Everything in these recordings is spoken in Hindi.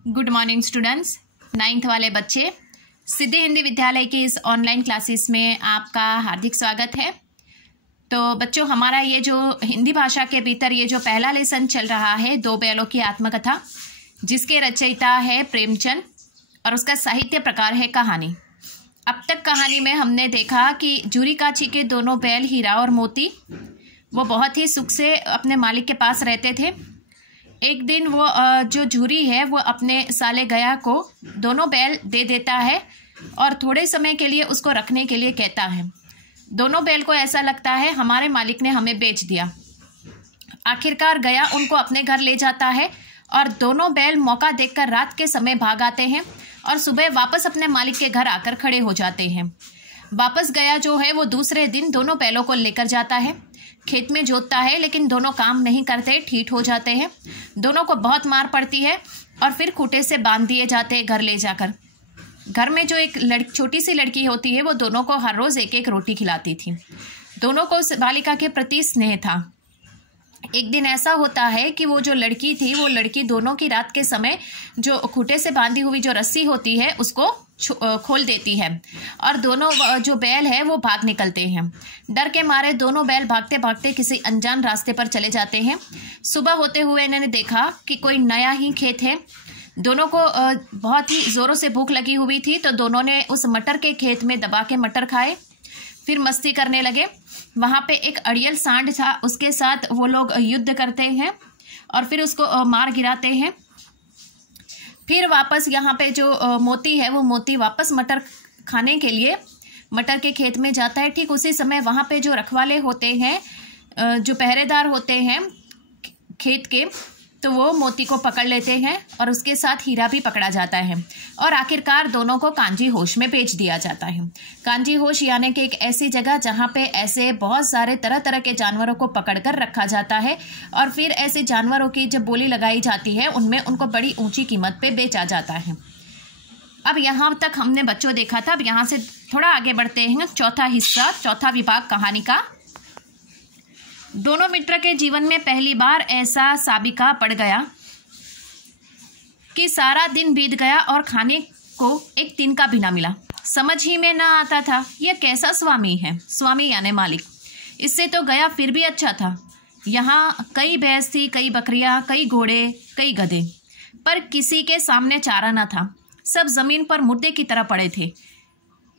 Good morning students. 9th वाले बच्चे, सिद्धि हिंदी विद्यालय की इस ऑनलाइन क्लासेस में आपका हार्दिक स्वागत है। तो बच्चों, हमारा ये जो हिंदी भाषा के भीतर ये जो पहला लेसन चल रहा है, दो बैलों की आत्मकथा, जिसके रचयिता है प्रेमचंद और उसका साहित्य प्रकार है कहानी। अब तक कहानी में हमने देखा कि जूरी काची के दोनों बैल हीरा और मोती वो बहुत ही सुख से अपने मालिक के पास रहते थे। एक दिन वो जो जूरी है वो अपने साले गया को दोनों बैल दे देता है और थोड़े समय के लिए उसको रखने के लिए कहता है। दोनों बैल को ऐसा लगता है हमारे मालिक ने हमें बेच दिया। आखिरकार गया उनको अपने घर ले जाता है और दोनों बैल मौका देखकर रात के समय भाग आते हैं और सुबह वापस अपने मालिक के घर आकर खड़े हो जाते हैं। वापस गया जो है वो दूसरे दिन दोनों बैलों को लेकर जाता है, खेत में जोतता है, लेकिन दोनों काम नहीं करते, ठीठ हो जाते हैं। दोनों को बहुत मार पड़ती है और फिर खूंटे से बांध दिए जाते हैं घर ले जाकर। घर में जो एक छोटी सी लड़की होती है वो दोनों को हर रोज एक एक रोटी खिलाती थी। दोनों को उस बालिका के प्रति स्नेह था। एक दिन ऐसा होता है कि वो जो लड़की थी वो लड़की दोनों की रात के समय जो खूंटे से बांधी हुई जो रस्सी होती है उसको खोल देती है और दोनों जो बैल है वो भाग निकलते हैं। डर के मारे दोनों बैल भागते भागते किसी अनजान रास्ते पर चले जाते हैं। सुबह होते हुए इन्होंने देखा कि कोई नया ही खेत है। दोनों को बहुत ही जोरों से भूख लगी हुई थी, तो दोनों ने उस मटर के खेत में दबा के मटर खाए, फिर मस्ती करने लगे। वहाँ पे एक अड़ियल सांड था, उसके साथ वो लोग युद्ध करते हैं और फिर उसको मार गिराते हैं। फिर वापस यहाँ पे जो मोती है वो मोती वापस मटर खाने के लिए मटर के खेत में जाता है। ठीक उसी समय वहाँ पे जो रखवाले होते हैं, जो पहरेदार होते हैं खेत के, तो वो मोती को पकड़ लेते हैं और उसके साथ हीरा भी पकड़ा जाता है और आखिरकार दोनों को कांजी होश में भेज दिया जाता है। कांजी होश यानी कि एक ऐसी जगह जहाँ पे ऐसे बहुत सारे तरह तरह के जानवरों को पकड़कर रखा जाता है और फिर ऐसे जानवरों की जब बोली लगाई जाती है उनमें उनको बड़ी ऊंची कीमत पे बेचा जाता है। अब यहाँ तक हमने बच्चों देखा था। अब यहाँ से थोड़ा आगे बढ़ते हैं। चौथा हिस्सा, चौथा विभाग कहानी का। दोनों मित्र के जीवन में पहली बार ऐसा साबिका पड़ गया कि सारा दिन बीत गया और खाने को एक दिन का भी ना मिला। समझ ही में ना आता था यह कैसा स्वामी है। स्वामी यानी मालिक। इससे तो गया फिर भी अच्छा था। यहाँ कई भैंस थी, कई बकरियां, कई घोड़े, कई गधे, पर किसी के सामने चारा न था। सब जमीन पर मुर्दे की तरह पड़े थे।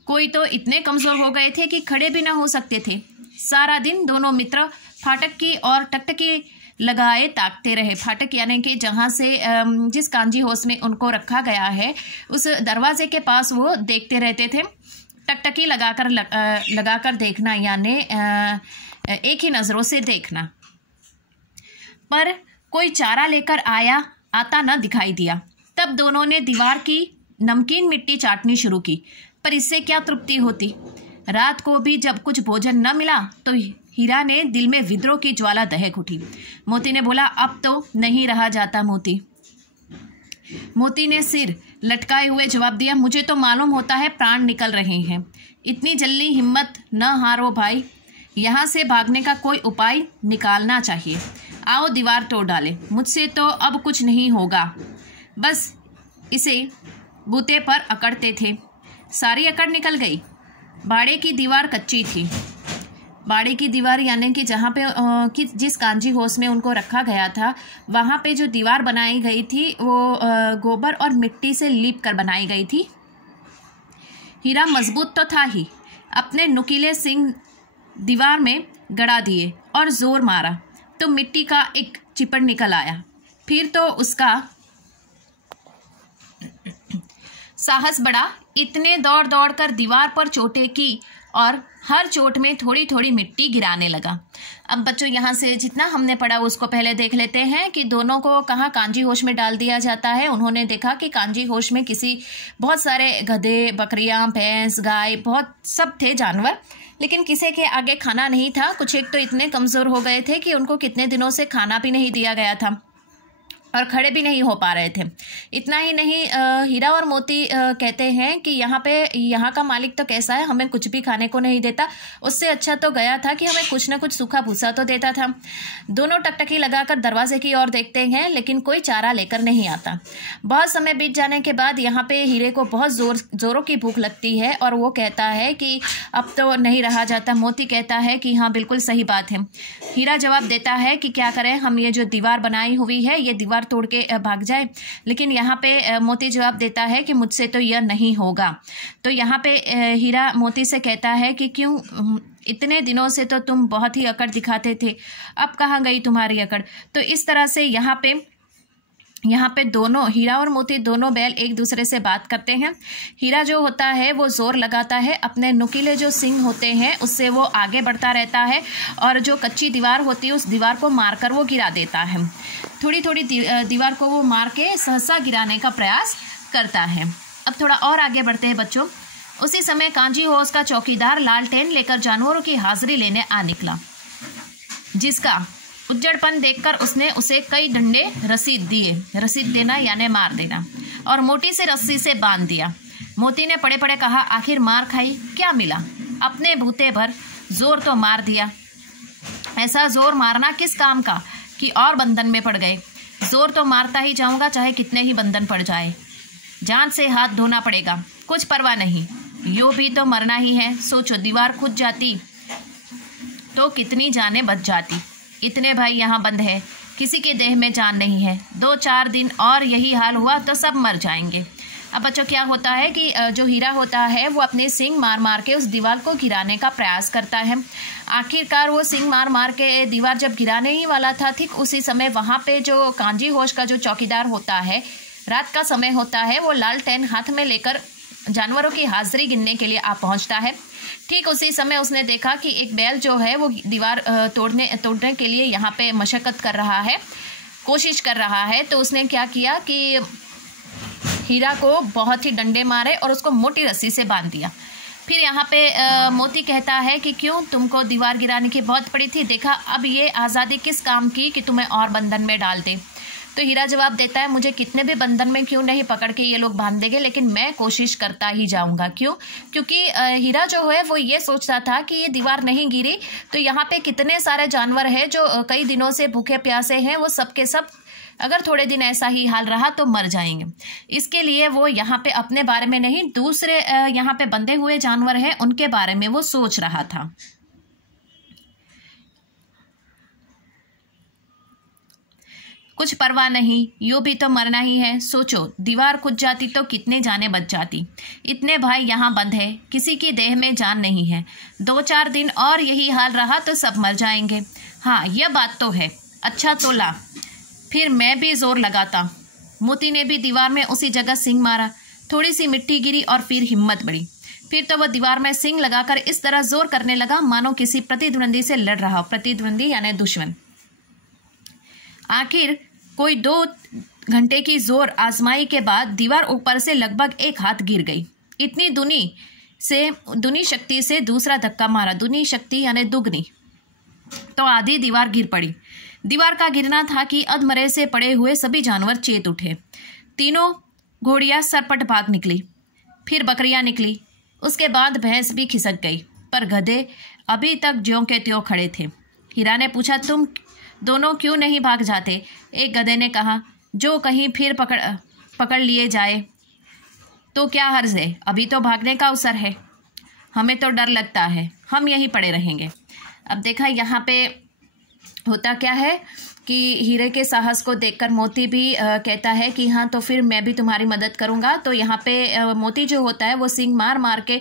कोई तो इतने कमजोर हो गए थे कि खड़े भी ना हो सकते थे। सारा दिन दोनों मित्र फाटक की और टकटकी लगाए ताकते रहे। फाटक यानी कि जहाँ से जिस कांजी होश में उनको रखा गया है उस दरवाजे के पास वो देखते रहते थे। टकटकी लगाकर देखना यानी एक ही नज़रों से देखना। पर कोई चारा लेकर आता न दिखाई दिया। तब दोनों ने दीवार की नमकीन मिट्टी चाटनी शुरू की, पर इससे क्या तृप्ति होती। रात को भी जब कुछ भोजन न मिला तो हीरा ने दिल में विद्रोह की ज्वाला दहक उठी। मोती ने बोला, अब तो नहीं रहा जाता मोती। मोती ने सिर लटकाए हुए जवाब दिया, मुझे तो मालूम होता है प्राण निकल रहे हैं। इतनी जल्दी हिम्मत न हारो भाई, यहाँ से भागने का कोई उपाय निकालना चाहिए। आओ दीवार तोड़ डाले, मुझसे तो अब कुछ नहीं होगा। बस इसे बूते पर अकड़ते थे। सारी अकड़ निकल गई। बाड़े की दीवार कच्ची थी। बाड़े की दीवार यानी कि जहाँ पे जिस कांजी होश में उनको रखा गया था वहाँ पे जो दीवार बनाई गई थी वो गोबर और मिट्टी से लीप कर बनाई गई थी। हीरा मजबूत तो था ही, अपने नुकीले सिंग दीवार में गड़ा दिए और जोर मारा तो मिट्टी का एक चिपड़ निकल आया। फिर तो उसका साहस बढ़ा। इतने दौड़ दौड़ कर दीवार पर चोटें की और हर चोट में थोड़ी थोड़ी मिट्टी गिराने लगा। अब बच्चों, यहाँ से जितना हमने पढ़ा उसको पहले देख लेते हैं कि दोनों को कहाँ कांजी होश में डाल दिया जाता है। उन्होंने देखा कि कांजी होश में बहुत सारे गधे, बकरियां, भैंस, गाय, बहुत सब थे जानवर, लेकिन किसी के आगे खाना नहीं था। कुछ एक तो इतने कमज़ोर हो गए थे कि उनको कितने दिनों से खाना भी नहीं दिया गया था। और खड़े भी नहीं हो पा रहे थे। इतना ही नहीं, हीरा और मोती कहते हैं कि यहाँ का मालिक तो कैसा है, हमें कुछ भी खाने को नहीं देता, उससे अच्छा तो गया था कि हमें कुछ न कुछ सूखा भूसा तो देता था। दोनों टकटकी लगाकर दरवाजे की ओर देखते हैं, लेकिन कोई चारा लेकर नहीं आता। बहुत समय बीत जाने के बाद यहाँ पे हीरे को बहुत जोरों की भूख लगती है और वो कहता है कि अब तो नहीं रहा जाता। मोती कहता है कि हाँ, बिल्कुल सही बात है। हीरा जवाब देता है कि क्या करें, हम ये जो दीवार बनाई हुई है, ये दीवार तोड़ के भाग जाए। लेकिन यहाँ पे मोती जवाब देता है कि मुझसे तो यह नहीं होगा। तो यहाँ पे हीरा मोती से कहता है कि क्यों, इतने दिनों से तो तुम बहुत ही अकड़ दिखाते थे, अब कहाँ गई तुम्हारी अकड़। तो इस तरह से यहाँ पे दोनों, हीरा और मोती दोनों बैल एक दूसरे से बात करते हैं। हीरा जो होता है वो जोर लगाता है, अपने नुकीले जो सींग होते हैं उससे वो आगे बढ़ता रहता है और जो कच्ची दीवार होती है उस दीवार को मारकर वो गिरा देता है। थोड़ी थोड़ी दीवार को वो मार के सहसा गिराने का प्रयास करता है। अब थोड़ा और आगे बढ़ते हैं बच्चों। उसी समय कांजी होश का चौकीदार लालटेन लेकर जानवरों की हाजिरी लेने आ निकला, जिसका उज्जड़पन देखकर उसने उसे कई डंडे रसीद दिए। रसीद देना यानी मार देना, और मोटी से रस्सी से बांध दिया। मोती ने पड़े पड़े कहा, आखिर मार खाई, क्या मिला? अपने भूते भर जोर तो मार दिया। ऐसा जोर मारना किस काम का कि और बंधन में पड़ गए। जोर तो मारता ही जाऊंगा, चाहे कितने ही बंधन पड़ जाए। जान से हाथ धोना पड़ेगा, कुछ परवाह नहीं, यो भी तो मरना ही है। सोचो, दीवार खुद जाती तो कितनी जानें बच जाती। इतने भाई यहाँ बंद है, किसी के देह में जान नहीं है। 2-4 दिन और यही हाल हुआ तो सब मर जाएंगे। अब बच्चों क्या होता है कि जो हीरा होता है वो अपने सींग मार मार के उस दीवार को गिराने का प्रयास करता है। आखिरकार वो सींग मार मार के दीवार जब गिराने ही वाला था, ठीक उसी समय वहाँ पे जो कांजी होश का जो चौकीदार होता है, रात का समय होता है, वो लालटेन हाथ में लेकर जानवरों की हाजिरी गिनने के लिए आ पहुँचता है। ठीक उसी समय उसने देखा कि एक बैल जो है वो दीवार तोड़ने के लिए यहाँ पे मशक्कत कर रहा है, कोशिश कर रहा है। तो उसने क्या किया कि हीरा को बहुत ही डंडे मारे और उसको मोटी रस्सी से बांध दिया। फिर यहाँ पे मोती कहता है कि क्यों, तुमको दीवार गिराने की बहुत पड़ी थी, देखा अब ये आज़ादी किस काम की कि तुम्हें और बंधन में डाल दे। तो हीरा जवाब देता है, मुझे कितने भी बंधन में क्यों नहीं पकड़ के ये लोग बांध देंगे, लेकिन मैं कोशिश करता ही जाऊंगा। क्यों? क्योंकि हीरा जो है वो ये सोचता था कि ये दीवार नहीं गिरी तो यहाँ पे कितने सारे जानवर हैं जो कई दिनों से भूखे प्यासे हैं, वो सब के सब अगर थोड़े दिन ऐसा ही हाल रहा तो मर जाएंगे। इसके लिए वो यहाँ पे अपने बारे में नहीं, दूसरे यहाँ पे बंधे हुए जानवर हैं उनके बारे में वो सोच रहा था। कुछ परवाह नहीं, यूं भी तो मरना ही है। सोचो, दीवार खुद जाती तो कितने जाने बच जाती। इतने भाई यहाँ बंद है, किसी की देह में जान नहीं है। 2-4 दिन और यही हाल रहा तो सब मर जाएंगे। हाँ, यह बात तो है। अच्छा तो ला, फिर मैं भी जोर लगाता। मोती ने भी दीवार में उसी जगह सींग मारा। थोड़ी सी मिट्टी गिरी और फिर हिम्मत बढ़ी। फिर तो वह दीवार में सींग लगाकर इस तरह जोर करने लगा मानो किसी प्रतिद्वंदी से लड़ रहा हो। प्रतिद्वंदी यानी दुश्मन। आखिर कोई 2 घंटे की जोर आजमाई के बाद दीवार ऊपर से लगभग 1 हाथ गिर गई। इतनी दुनी शक्ति से दूसरा धक्का मारा। दुनी शक्ति यानी दुगनी, तो आधी दीवार गिर पड़ी। दीवार का गिरना था कि अधमरे से पड़े हुए सभी जानवर चेत उठे। तीनों घोड़ियां सरपट भाग निकली, फिर बकरियां निकली, उसके बाद भैंस भी खिसक गई, पर गधे अभी तक ज्यों के त्यों खड़े थे। हीरा ने पूछा, तुम दोनों क्यों नहीं भाग जाते? एक गधे ने कहा, जो कहीं फिर पकड़ लिए जाए तो क्या हर्ज है, अभी तो भागने का अवसर है। हमें तो डर लगता है, हम यहीं पड़े रहेंगे। अब देखा यहाँ पे होता क्या है कि हीरे के साहस को देखकर मोती भी कहता है कि हाँ, तो फिर मैं भी तुम्हारी मदद करूँगा। तो यहाँ पे मोती जो होता है वो सींग मार मार के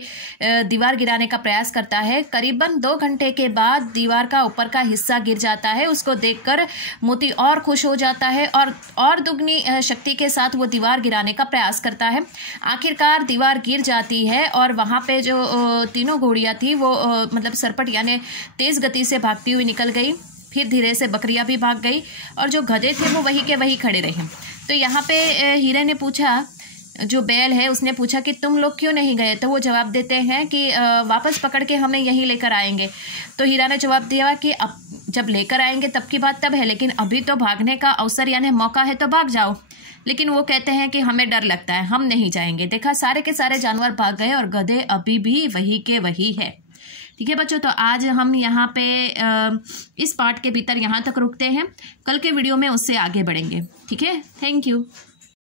दीवार गिराने का प्रयास करता है। करीबन 2 घंटे के बाद दीवार का ऊपर का हिस्सा गिर जाता है। उसको देखकर मोती और खुश हो जाता है और दुगनी शक्ति के साथ वो दीवार गिराने का प्रयास करता है। आखिरकार दीवार गिर जाती है और वहाँ पे जो 3 घोड़ियाँ थी वो मतलब सरपट यानी तेज़ गति से भागती हुई निकल गई। फिर धीरे से बकरियां भी भाग गई और जो गधे थे वो वहीं के वहीं खड़े रहे। तो यहाँ पे हीरे ने पूछा, जो बैल है उसने पूछा कि तुम लोग क्यों नहीं गए? तो वो जवाब देते हैं कि वापस पकड़ के हमें यहीं लेकर आएंगे। तो हीरा ने जवाब दिया कि अब जब लेकर आएंगे तब की बात तब है, लेकिन अभी तो भागने का अवसर यानी मौका है तो भाग जाओ। लेकिन वो कहते हैं कि हमें डर लगता है, हम नहीं जाएंगे। देखा, सारे के सारे जानवर भाग गए और गधे अभी भी वही के वही है। ठीक है बच्चों, तो आज हम यहाँ पे इस पार्ट के भीतर यहाँ तक रुकते हैं। कल के वीडियो में उससे आगे बढ़ेंगे। ठीक है, थैंक यू।